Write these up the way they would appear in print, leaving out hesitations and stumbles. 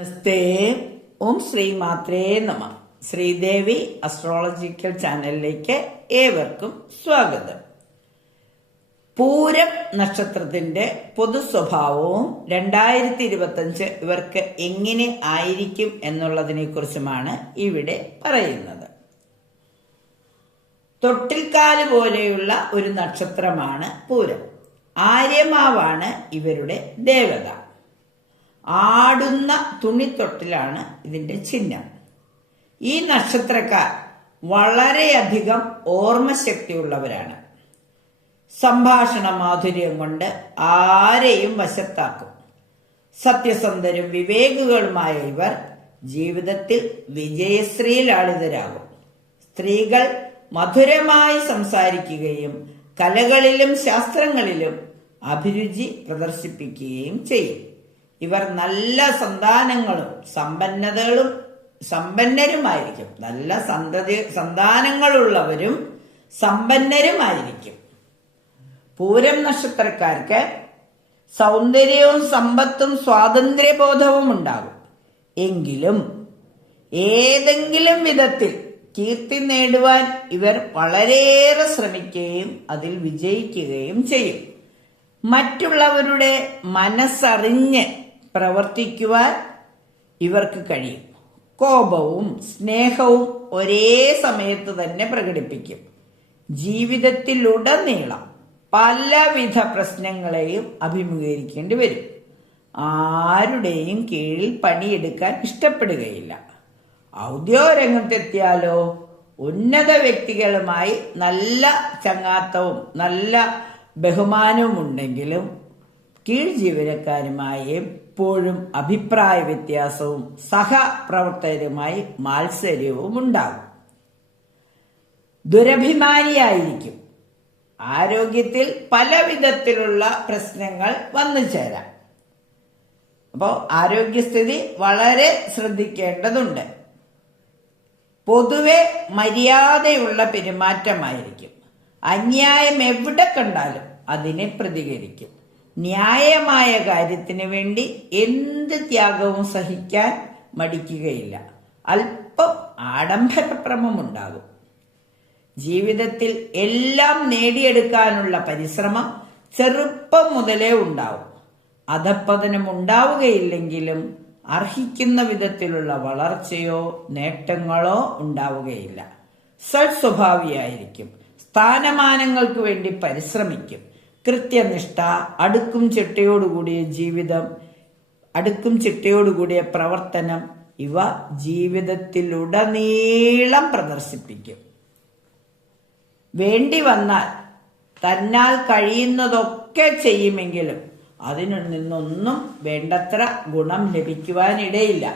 നമസ്തേ. ഓം ശ്രീ മാത്രേ നമ. ശ്രീദേവി അസ്ട്രോളജിക്കൽ ചാനലിലേക്ക് ഏവർക്കും സ്വാഗതം. പൂരം നക്ഷത്രത്തിന്റെ പൊതു സ്വഭാവവും 2025 ഇവർക്ക് എങ്ങനെ ആയിരിക്കും എന്നുള്ളതിനെ കുറിച്ചുമാണ് ഇവിടെ പറയുന്നത്. തൊട്ടിൽക്കാല് പോലെയുള്ള ഒരു നക്ഷത്രമാണ് പൂരം. ആര്യമാവാണ് ഇവരുടെ ദേവത. ആടുന്ന തുണിത്തൊട്ടിലാണ് ഇതിന്റെ ചിഹ്നം. ഈ നക്ഷത്രക്കാർ വളരെയധികം ഓർമ്മശക്തിയുള്ളവരാണ്. സംഭാഷണ മാധുര്യം കൊണ്ട് ആരെയും വശത്താക്കും. സത്യസന്ധരും വിവേകികളുമായ ഇവർ ജീവിതത്തിൽ വിജയശ്രീലാളിതരാകും. സ്ത്രീകൾ മധുരമായി സംസാരിക്കുകയും കലകളിലും ശാസ്ത്രങ്ങളിലും അഭിരുചി പ്രദർശിപ്പിക്കുകയും ചെയ്യും. ഇവർ നല്ല സമ്പന്നരുമായിരിക്കും. നല്ല സന്താനങ്ങളുള്ളവരും സമ്പന്നരുമായിരിക്കും. പൂരം നക്ഷത്രക്കാർക്ക് സൗന്ദര്യവും സമ്പത്തും സ്വാതന്ത്ര്യബോധവും ഉണ്ടാകും. എങ്കിലും ഏതെങ്കിലും വിധത്തിൽ കീർത്തി നേടുവാൻ ഇവർ വളരെയേറെ ശ്രമിക്കുകയും അതിൽ വിജയിക്കുകയും ചെയ്യും. മറ്റുള്ളവരുടെ മനസ്സറിഞ്ഞ് പ്രവർത്തിക്കുവാൻ ഇവർക്ക് കഴിയും. കോപവും സ്നേഹവും ഒരേ സമയത്ത് തന്നെ പ്രകടിപ്പിക്കും. ജീവിതത്തിലുടനീളം പലവിധ പ്രശ്നങ്ങളെയും അഭിമുഖീകരിക്കേണ്ടി വരും. ആരുടെയും കീഴിൽ പണിയെടുക്കാൻ ഇഷ്ടപ്പെടുകയില്ല. ഔദ്യോഗിക രംഗത്തെത്തിയാലോ ഉന്നത വ്യക്തികളുമായി നല്ല ചങ്ങാത്തവും നല്ല ബഹുമാനവും ഉണ്ടെങ്കിലും കീഴ് ജീവനക്കാരുമായി എപ്പോഴും അഭിപ്രായ വ്യത്യാസവും സഹപ്രവർത്തകരുമായി മാത്സര്യവും ഉണ്ടാകും. ദുരഭിമാനിയായിരിക്കും. ആരോഗ്യത്തിൽ പല വിധത്തിലുള്ള പ്രശ്നങ്ങൾ വന്നു ചേരാം. അപ്പോൾ ആരോഗ്യസ്ഥിതി വളരെ ശ്രദ്ധിക്കേണ്ടതുണ്ട്. പൊതുവെ മര്യാദയുള്ള പെരുമാറ്റമായിരിക്കും. അന്യായം എവിടെ കണ്ടാലും അതിനെ പ്രതികരിക്കും. ന്യായമായ കാര്യത്തിന് വേണ്ടി എന്ത് ത്യാഗവും സഹിക്കാൻ മടിക്കുകയില്ല. അല്പം ആഡംബരഭ്രമമുണ്ടാകും. ജീവിതത്തിൽ എല്ലാം നേടിയെടുക്കാനുള്ള പരിശ്രമം ചെറുപ്പം മുതലേ ഉണ്ടാവും. അധപ്പതനം ഉണ്ടാവുകയില്ലെങ്കിലും അർഹിക്കുന്ന വിധത്തിലുള്ള വളർച്ചയോ നേട്ടങ്ങളോ ഉണ്ടാവുകയില്ല. സൽസ്വഭാവിയായിരിക്കും. സ്ഥാനമാനങ്ങൾക്ക് വേണ്ടി പരിശ്രമിക്കും. കൃത്യനിഷ്ഠ, അടുക്കും ചിട്ടയോടുകൂടിയ ജീവിതം, അടുക്കും ചിട്ടയോടുകൂടിയ പ്രവർത്തനം ഇവ ജീവിതത്തിലുടനീളം പ്രദർശിപ്പിക്കും. വേണ്ടി വന്നാൽ തന്നാൽ കഴിയുന്നതൊക്കെ ചെയ്യുമെങ്കിലും അതിൽ നിന്നൊന്നും വേണ്ടത്ര ഗുണം ലഭിക്കുവാനിടയില്ല.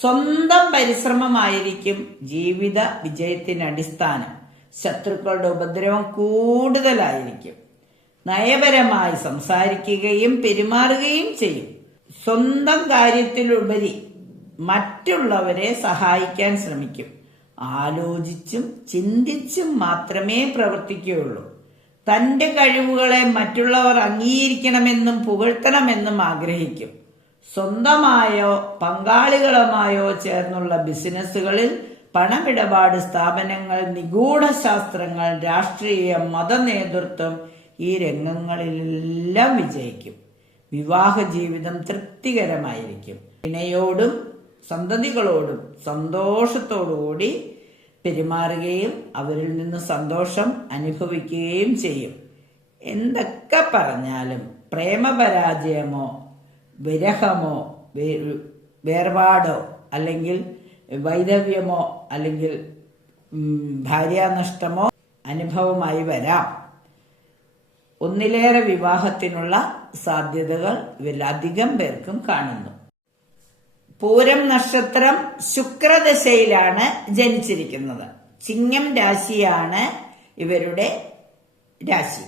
സ്വന്തം പരിശ്രമമായിരിക്കും ജീവിത വിജയത്തിന് അടിസ്ഥാനം. ശത്രുക്കളുടെ ഉപദ്രവം കൂടുതലായിരിക്കും. നയപരമായി സംസാരിക്കുകയും പെരുമാറുകയും ചെയ്യും. സ്വന്തം കാര്യത്തിലുപരി മറ്റുള്ളവരെ സഹായിക്കാൻ ശ്രമിക്കും. ആലോചിച്ചും ചിന്തിച്ചും മാത്രമേ പ്രവർത്തിക്കുകയുള്ളൂ. തന്റെ കഴിവുകളെ മറ്റുള്ളവർ അംഗീകരിക്കണമെന്നും പുകഴ്ത്തണമെന്നും ആഗ്രഹിക്കും. സ്വന്തമായോ പങ്കാളികളുമായോ ചേർന്നുള്ള ബിസിനസ്സുകളിൽ പണമിടപാട് സ്ഥാപനങ്ങൾ, നിഗൂഢശാസ്ത്രങ്ങൾ, രാഷ്ട്രീയം, മതനേതൃത്വം ഈ രംഗങ്ങളിലെല്ലാം വിജയിക്കും. വിവാഹ ജീവിതം തൃപ്തികരമായിരിക്കും. ഇണയോടും സന്തതികളോടും സന്തോഷത്തോടുകൂടി പെരുമാറുകയും അവരിൽ നിന്ന് സന്തോഷം അനുഭവിക്കുകയും ചെയ്യും. എന്തൊക്കെ പറഞ്ഞാലും പ്രേമപരാജയമോ വിരഹമോ വേർപാടോ അല്ലെങ്കിൽ വൈധവ്യമോ അല്ലെങ്കിൽ ഭാര്യാനഷ്ടമോ അനുഭവമായി വരാം. ഒന്നിലേറെ വിവാഹത്തിനുള്ള സാധ്യതകൾ ഇവരിൽ അധികം പേർക്കും കാണുന്നു. പൂരം നക്ഷത്രം ശുക്രദശയിലാണ് ജനിച്ചിരിക്കുന്നത്. ചിങ്ങം രാശിയാണ് ഇവരുടെ രാശി.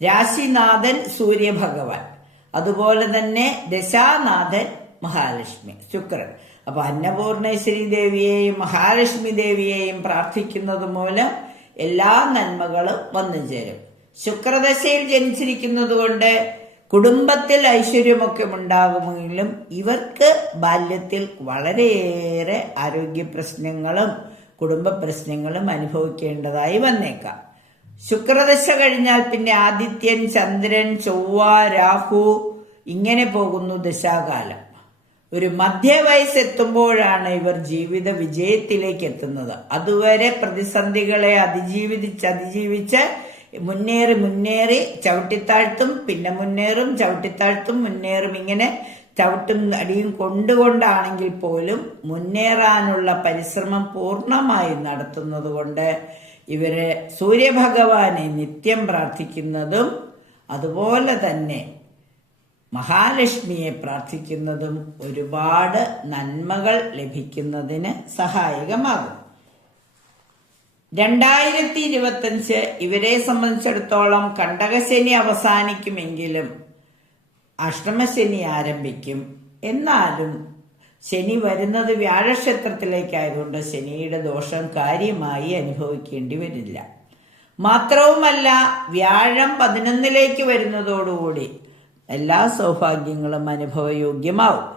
രാശിനാഥൻ സൂര്യഭഗവാൻ, അതുപോലെ തന്നെ ദശാനാഥൻ മഹാലക്ഷ്മി, ശുക്രൻ. അപ്പൊ അന്നപൂർണേശ്വരി ദേവിയെയും മഹാലക്ഷ്മി ദേവിയെയും പ്രാർത്ഥിക്കുന്നത് മൂലം എല്ലാ നന്മകളും വന്നു ചേരും. ശുക്രദശയിൽ ജനിച്ചിരിക്കുന്നത് കൊണ്ട് കുടുംബത്തിൽ ഐശ്വര്യമൊക്കെ ഉണ്ടാകുമെങ്കിലും ഇവർക്ക് ബാല്യത്തിൽ വളരെയേറെ ആരോഗ്യ പ്രശ്നങ്ങളും കുടുംബ പ്രശ്നങ്ങളും അനുഭവിക്കേണ്ടതായി വന്നേക്കാം. ശുക്രദശ കഴിഞ്ഞാൽ പിന്നെ ആദിത്യൻ, ചന്ദ്രൻ, ചൊവ്വ, രാഹു ഇങ്ങനെ പോകുന്നു ദശാകാലം. ഒരു മധ്യവയസ്സ് എത്തുമ്പോഴാണ് ഇവർ ജീവിത വിജയത്തിലേക്ക് എത്തുന്നത്. അതുവരെ പ്രതിസന്ധികളെ അതിജീവിച്ച് മുന്നേറി ചവിട്ടിത്താഴ്ത്തും, പിന്നെ മുന്നേറും, ചവിട്ടിത്താഴ്ത്തും, മുന്നേറും. ഇങ്ങനെ ചവിട്ടും അടിയും കൊണ്ടുകൊണ്ടാണെങ്കിൽ പോലും മുന്നേറാനുള്ള പരിശ്രമം പൂർണ്ണമായി നടത്തുന്നത് കൊണ്ട് ഇവര് സൂര്യഭഗവാനെ നിത്യം പ്രാർത്ഥിക്കുന്നതും അതുപോലെ തന്നെ മഹാലക്ഷ്മിയെ പ്രാർത്ഥിക്കുന്നതും ഒരുപാട് നന്മകൾ ലഭിക്കുന്നതിന് സഹായകമാകും. 2025 ഇവരെ സംബന്ധിച്ചിടത്തോളം കണ്ടകശനി അവസാനിക്കുമെങ്കിലും അഷ്ടമശനി ആരംഭിക്കും. എന്നാലും ശനി വരുന്നത് വ്യാഴക്ഷേത്രത്തിലേക്കായതുകൊണ്ട് ശനിയുടെ ദോഷം കാര്യമായി അനുഭവിക്കേണ്ടി വരില്ല. മാത്രവുമല്ല, വ്യാഴം 11ലേക്ക് വരുന്നതോടുകൂടി എല്ലാ സൗഭാഗ്യങ്ങളും അനുഭവയോഗ്യമാവും.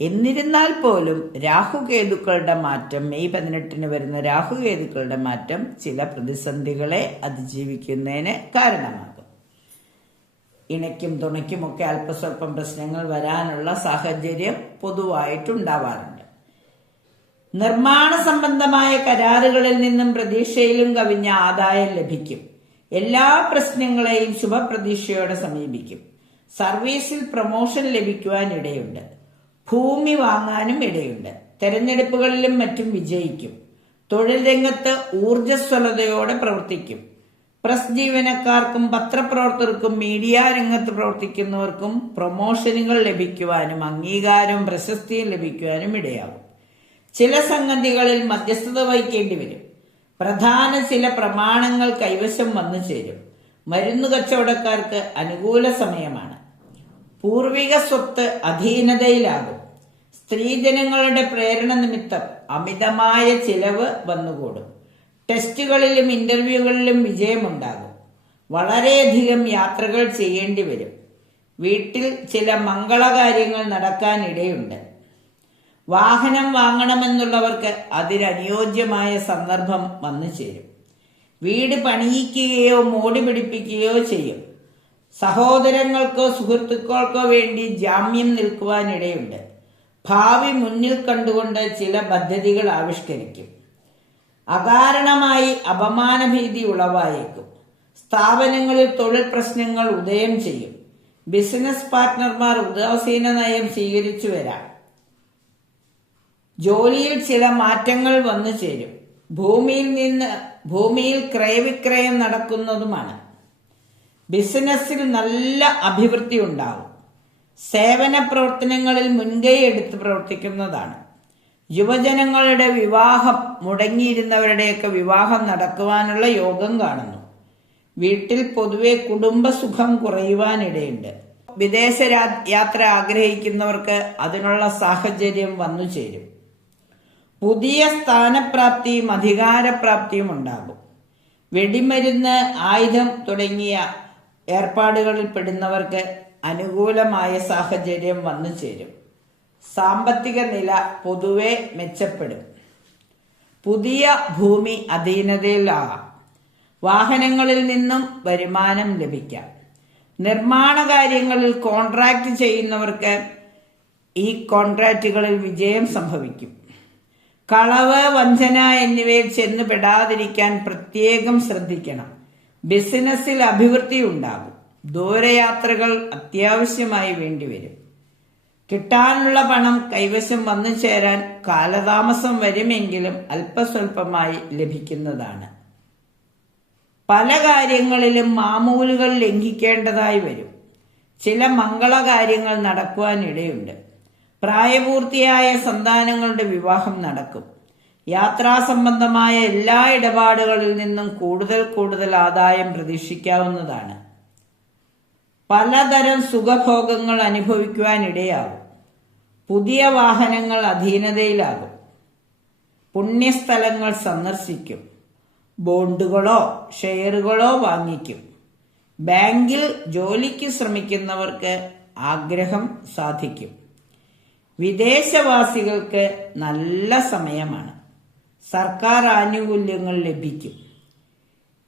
എന്നിരുന്നാൽ പോലും രാഹുകേതുക്കളുടെ മാറ്റം, മെയ് 18 വരുന്ന രാഹുകേതുക്കളുടെ മാറ്റം ചില പ്രതിസന്ധികളെ അതിജീവിക്കുന്നതിന് കാരണമാകും. ഇണയ്ക്കും തുണയ്ക്കുമൊക്കെ അല്പസ്വല്പം പ്രശ്നങ്ങൾ വരാനുള്ള സാഹചര്യം പൊതുവായിട്ടുണ്ടാവാറുണ്ട്. നിർമ്മാണ സംബന്ധമായ കരാറുകളിൽ നിന്നും പ്രതീക്ഷയിലും കവിഞ്ഞ ആദായം ലഭിക്കും. എല്ലാ പ്രശ്നങ്ങളെയും ശുഭപ്രതീക്ഷയോടെ സമീപിക്കും. സർവീസിൽ പ്രൊമോഷൻ ലഭിക്കുവാൻ ഇടയുണ്ട്. ഭൂമി വാങ്ങാനും ഇടയുണ്ട്. തെരഞ്ഞെടുപ്പുകളിലും മറ്റും വിജയിക്കും. തൊഴിൽ രംഗത്ത് ഊർജ്ജസ്വലതയോടെ പ്രവർത്തിക്കും. പ്രസ് ജീവനക്കാർക്കും പത്രപ്രവർത്തകർക്കും മീഡിയ രംഗത്ത് പ്രവർത്തിക്കുന്നവർക്കും പ്രൊമോഷനുകൾ ലഭിക്കുവാനും അംഗീകാരവും പ്രശസ്തിയും ലഭിക്കുവാനും ഇടയാകും. ചില സംഗതികളിൽ മധ്യസ്ഥത വഹിക്കേണ്ടി വരും. പ്രധാന ചില പ്രമാണങ്ങൾ കൈവശം വന്നു ചേരും. മരുന്നു കച്ചവടക്കാർക്ക് അനുകൂല സമയമാണ്. പൂർവിക സ്വത്ത് അധീനതയിലാകും. സ്ത്രീജനങ്ങളുടെ പ്രേരണ നിമിത്തം അമിതമായ ചിലവ് വന്നുകൂടും. ടെസ്റ്റുകളിലും ഇന്റർവ്യൂകളിലും വിജയമുണ്ടാകും. വളരെയധികം യാത്രകൾ ചെയ്യേണ്ടി വരും. വീട്ടിൽ ചില മംഗളകാര്യങ്ങൾ നടക്കാനിടയുണ്ട്. വാഹനം വാങ്ങണമെന്നുള്ളവർക്ക് അതിനനുയോജ്യമായ സന്ദർഭം വന്നു ചേരും. വീട് പണിയിക്കുകയോ മോടി പിടിപ്പിക്കുകയോ ചെയ്യും. സഹോദരങ്ങൾക്കോ സുഹൃത്തുക്കൾക്കോ വേണ്ടി ജാമ്യം നിൽക്കുവാനിടയുണ്ട്. ഭാവി മുന്നിൽ കണ്ടുകൊണ്ട് ചില പദ്ധതികൾ ആവിഷ്കരിക്കും. അകാരണമായി അപമാനഭീതി ഉളവായേക്കും. സ്ഥാപനങ്ങളിൽ തൊഴിൽ പ്രശ്നങ്ങൾ ഉദയം ചെയ്യും. ബിസിനസ് പാർട്ട്ണർമാർ ഉദാസീന നയം സ്വീകരിച്ചു വരാം. ജോലിയിൽ ചില മാറ്റങ്ങൾ വന്നു ചേരും. ഭൂമിയിൽ ക്രയവിക്രയം നടക്കുന്നതുമാണ്. ബിസിനസ്സിൽ നല്ല അഭിവൃദ്ധി ഉണ്ടാകും. സേവന പ്രവർത്തനങ്ങളിൽ മുൻകൈ എടുത്ത് പ്രവർത്തിക്കുന്നതാണ്. യുവജനങ്ങളുടെ വിവാഹം മുടങ്ങിയിരുന്നവരുടെയൊക്കെ വിവാഹം നടക്കുവാനുള്ള യോഗം കാണുന്നു. വീട്ടിൽ പൊതുവെ കുടുംബസുഖം കുറയുവാനിടയുണ്ട്. വിദേശ യാത്ര ആഗ്രഹിക്കുന്നവർക്ക് അതിനുള്ള സാഹചര്യം വന്നു ചേരും. പുതിയ സ്ഥാനപ്രാപ്തിയും അധികാരപ്രാപ്തിയും ഉണ്ടാകും. വെടിമരുന്ന്, ആയുധം തുടങ്ങിയ ഏർപ്പാടുകളിൽ പെടുന്നവർക്ക് അനുകൂലമായ സാഹചര്യം വന്നു ചേരും. സാമ്പത്തിക നില പൊതുവെ മെച്ചപ്പെടും. പുതിയ ഭൂമി അധീനതയിലാകാം. വാഹനങ്ങളിൽ നിന്നും വരുമാനം ലഭിക്കാം. നിർമ്മാണ കാര്യങ്ങളിൽ കോൺട്രാക്ട് ചെയ്യുന്നവർക്ക് ഈ കോൺട്രാക്റ്റുകളിൽ വിജയം സംഭവിക്കും. കളവ്, വഞ്ചന എന്നിവയിൽ ചെന്ന് പെടാതിരിക്കാൻ പ്രത്യേകം ശ്രദ്ധിക്കണം. ബിസിനസ്സിൽ അഭിവൃദ്ധി ഉണ്ടാകും. ദൂരയാത്രകൾ അത്യാവശ്യമായി വേണ്ടിവരും. കിട്ടാനുള്ള പണം കൈവശം വന്നു ചേരാൻ കാലതാമസം വരുമെങ്കിലും അല്പസ്വല്പമായി ലഭിക്കുന്നതാണ്. പല കാര്യങ്ങളിലും മാമൂലുകൾ ലംഘിക്കേണ്ടതായി വരും. ചില മംഗളകാര്യങ്ങൾ നടക്കുവാനിടയുണ്ട്. പ്രായപൂർത്തിയായ സന്താനങ്ങളുടെ വിവാഹം നടക്കും. യാത്രാ സംബന്ധമായ എല്ലാ ഇടപാടുകളിൽ നിന്നും കൂടുതൽ ആദായം പ്രതീക്ഷിക്കാവുന്നതാണ്. പലതരം സുഖഭോഗങ്ങൾ അനുഭവിക്കുവാനിടയാകും. പുതിയ വാഹനങ്ങൾ അധീനതയിലാകും. പുണ്യസ്ഥലങ്ങൾ സന്ദർശിക്കും. ബോണ്ടുകളോ ഷെയറുകളോ വാങ്ങിക്കും. ബാങ്കിൽ ജോലിക്ക് ശ്രമിക്കുന്നവർക്ക് ആഗ്രഹം സാധിക്കും. വിദേശവാസികൾക്ക് നല്ല സമയമാണ്. സർക്കാർ ആനുകൂല്യങ്ങൾ ലഭിക്കും.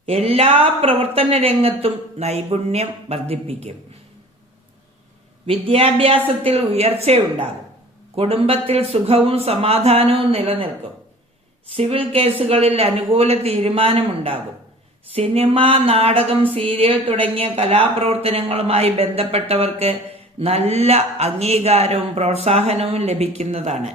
എല്ലാ പ്രവർത്തന രംഗത്തും നൈപുണ്യം വർദ്ധിപ്പിക്കും. വിദ്യാഭ്യാസത്തിൽ ഉയർച്ചയുണ്ടാകും. കുടുംബത്തിൽ സുഖവും സമാധാനവും നിലനിൽക്കും. സിവിൽ കേസുകളിൽ അനുകൂല തീരുമാനമുണ്ടാകും. സിനിമ, നാടകം, സീരിയൽ തുടങ്ങിയ കലാപ്രവർത്തനങ്ങളുമായി ബന്ധപ്പെട്ടവർക്ക് നല്ല അംഗീകാരവും പ്രോത്സാഹനവും ലഭിക്കുന്നതാണ്.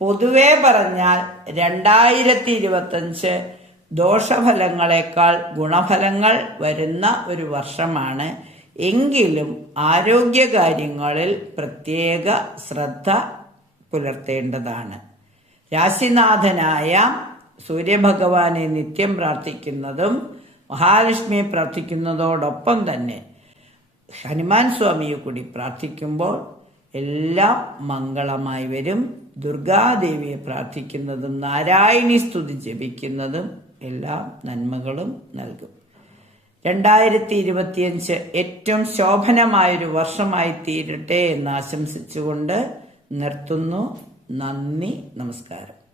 പൊതുവെ പറഞ്ഞാൽ 2025 ദോഷഫലങ്ങളെക്കാൾ ഗുണഫലങ്ങൾ വരുന്ന ഒരു വർഷമാണ്. എങ്കിലും ആരോഗ്യകാര്യങ്ങളിൽ പ്രത്യേക ശ്രദ്ധ പുലർത്തേണ്ടതാണ്. രാശിനാഥനായ സൂര്യഭഗവാനെ നിത്യം പ്രാർത്ഥിക്കുന്നതും മഹാലക്ഷ്മിയെ പ്രാർത്ഥിക്കുന്നതോടൊപ്പം തന്നെ ഹനുമാൻ സ്വാമിയെ കൂടി പ്രാർത്ഥിക്കുമ്പോൾ എല്ലാം മംഗളമായി വരും. ദുർഗാദേവിയെ പ്രാർത്ഥിക്കുന്നതും നാരായണി സ്തുതി ജപിക്കുന്നതും എല്ലാം നന്മകളും നൽകും. 2025 ഏറ്റവും ശോഭനമായൊരു വർഷമായി തീരട്ടെ എന്ന് ആശംസിച്ചുകൊണ്ട് നിർത്തുന്നു. നന്ദി, നമസ്കാരം.